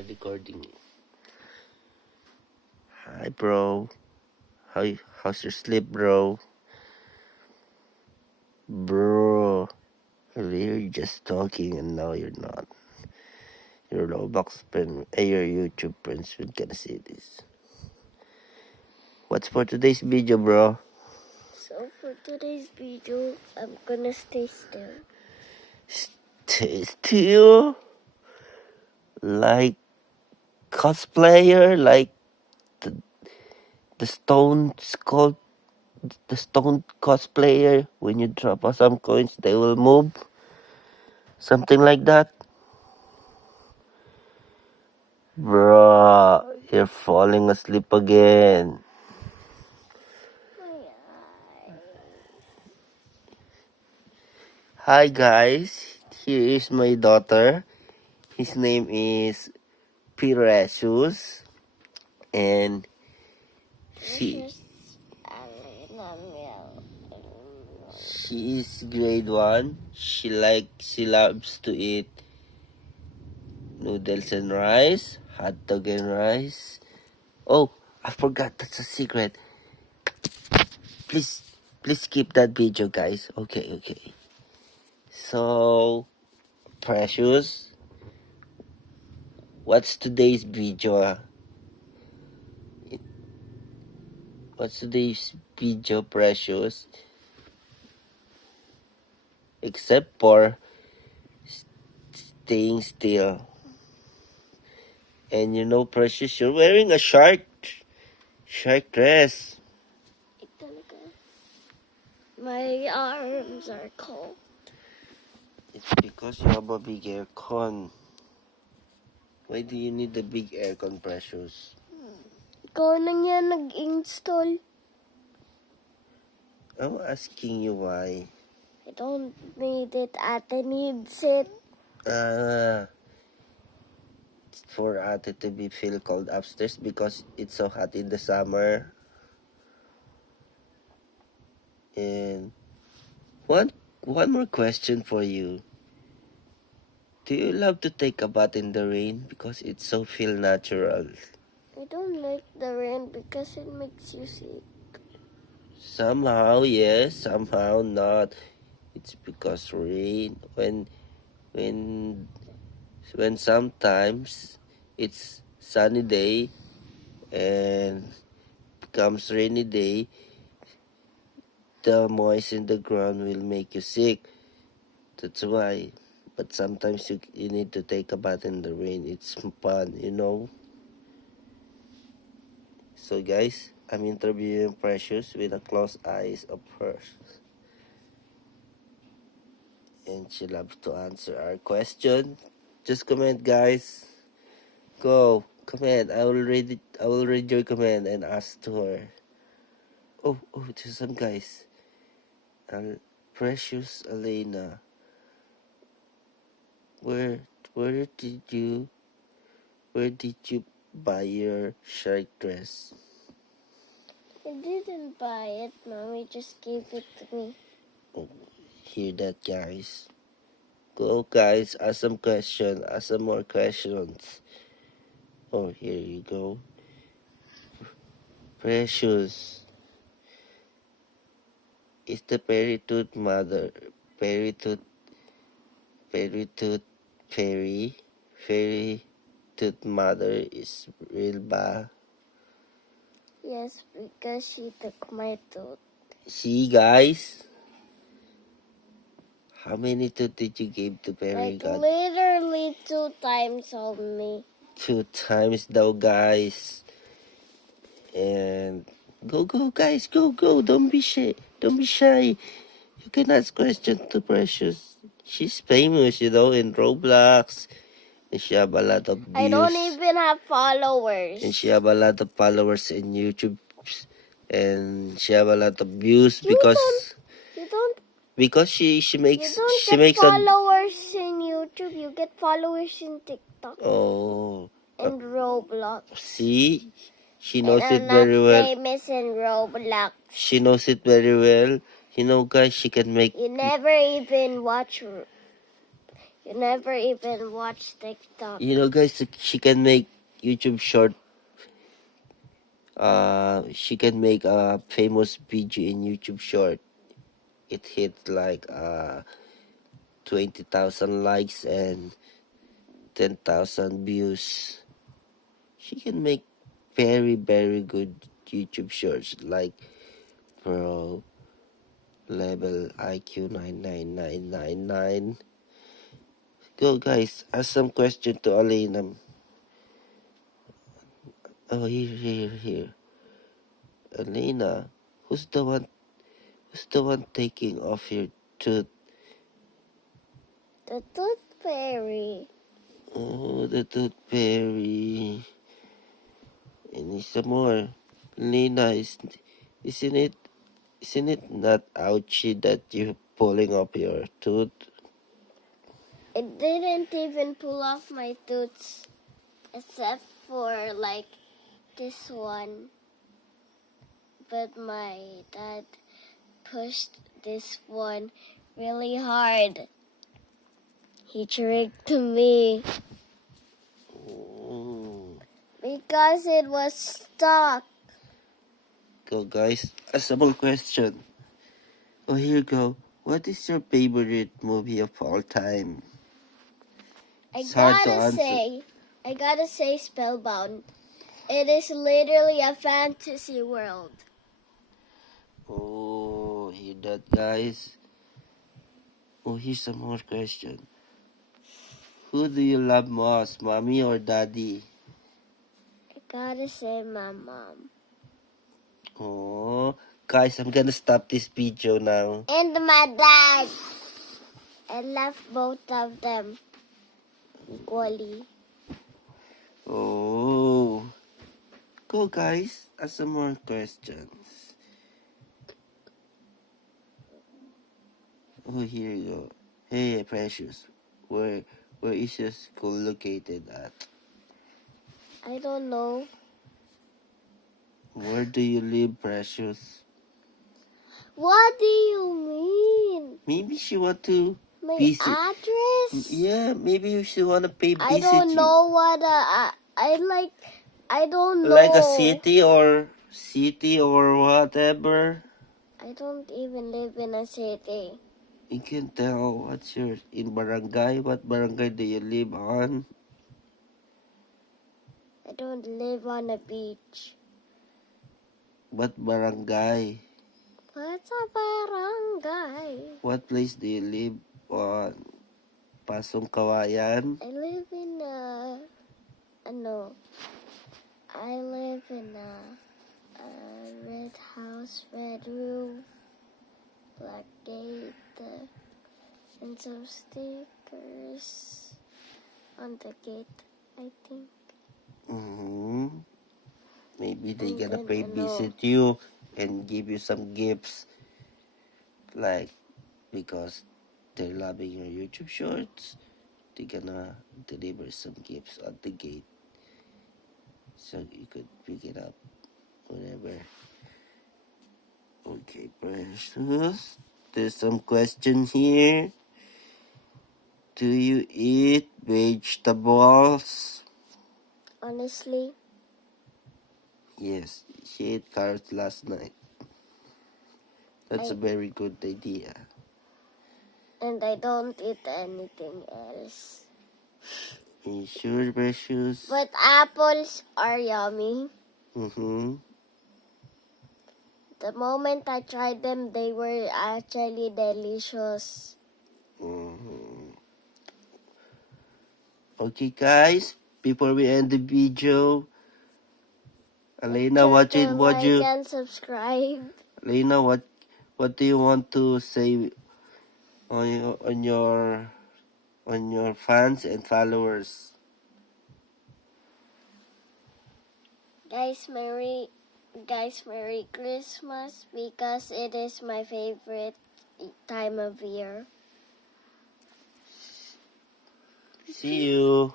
I'm recording. Hi, bro. How's your sleep, bro? Bro, earlier you're just talking and now you're not. Your Roblox friend, your YouTube friends will gonna see this. What's for today's video, bro? So for today's video, I'm gonna stay still. Stay still? Like cosplayer? Like the stone called the stone cosplayer? When you drop off some coins, they will move? Something like that? Bro, you're falling asleep again. Hi guys, here is my daughter. His name is Precious, and she is grade 1. She loves to eat noodles and rice, hot dog and rice. Oh, I forgot, that's a secret. Please keep that video, guys. Okay. So, Precious, what's today's video? What's today's video, Precious? Except for staying still. And you know, Precious, you're wearing a shark dress. My arms are cold. It's because you have a big aircon. Why do you need a big aircon, Precious? Ikaw na niya nag-install. I'm asking you why. I don't need it. Ate needs it. It's for Ate to be feel cold upstairs because it's so hot in the summer. And one more question for you. Do you love to take a bath in the rain because it's so feel natural? I don't like the rain because it makes you sick. Somehow yes, somehow not. It's because rain when sometimes it's sunny day and becomes rainy day, the moist in the ground will make you sick. That's why. But sometimes you need to take a bath in the rain. It's fun, you know. So guys, I'm interviewing Precious with a closed eyes of hers. And she loves to answer our question. Just comment, guys. Go. Comment. I will read your comment and ask to her. Oh, there's some guys. Precious Elena. Where did you buy your shark dress? I didn't buy it. Mommy just gave it to me. Oh, hear that, guys? Go, guys. Ask some more questions. Oh, here you go. Precious. Is the Peritooth mother is real ba? Yes, because she took my tooth. See, guys? How many tooth did you give to Perry? Like literally 2 times only. 2 times though, guys. And go, guys, go. Don't be shy. You can ask questions to Precious. She's famous, you know, in Roblox. And she have a lot of views. I don't even have followers. And she have a lot of followers in YouTube. And she have a lot of views You because she makes followers in YouTube. You get followers in TikTok. Oh. And Roblox. See? She knows and it very well. Famous in Roblox. She knows it very well. You know, guys, she can make... You never even watch You never even watch TikTok. You know, guys, she can make YouTube short. She can make a famous video in YouTube short. It hit like 20,000 likes and 10,000 views. She can make very, very good YouTube shorts like Pro Level IQ 99999. Go, guys. Ask some question to Alena. Oh, here. Alena, who's the one taking off your tooth? The Tooth Fairy. Oh, the tooth fairy. And some more. Alena, isn't it not ouchy that you're pulling off your tooth? It didn't even pull off my tooth, except for like this one. But my dad pushed this one really hard. He tricked me Oh. because it was stuck. Go, guys. A simple question. Oh, here you go. What is your favorite movie of all time? It's hard to answer. I gotta say Spellbound. It is literally a fantasy world. Oh, hear that, guys? Oh, here's some more question. Who do you love most, mommy or daddy? I gotta say my mom. Oh, guys, I'm gonna stop this video now. And my dad. I love both of them equally. Oh, go, guys. Ask some more questions. Oh, here you go. Hey, Precious. Where is your school located at? I don't know. Where do you live, Precious? What do you mean? Maybe she want to My visit. address? Yeah, maybe she want to pay visit I don't you. know what I don't know. Like a city or whatever. I don't even live in a city. You can tell what's your in barangay. What barangay do you live on? I don't live on a beach. What barangay? What's a barangay? What place do you live on? Pasong Kawayan? I live in I live in a red house, red roof, black gate, and some stickers on the gate, I think. Maybe they And gonna then, pay visit you and give you some gifts, like because they're loving your YouTube shorts. They're gonna deliver some gifts at the gate, so you could pick it up whenever. Okay, Precious. There's some question here. Do you eat vegetables? Honestly, Yes, she ate carrots last night. That's a very good idea. and I don't eat anything else. Are you sure, Precious? But apples are yummy. The moment I tried them, they were actually delicious. Okay, guys. Before we end the video, Alena, Like and subscribe. Alena, what do you want to say on your fans and followers? Guys, Merry Christmas, because it is my favorite time of year. See you.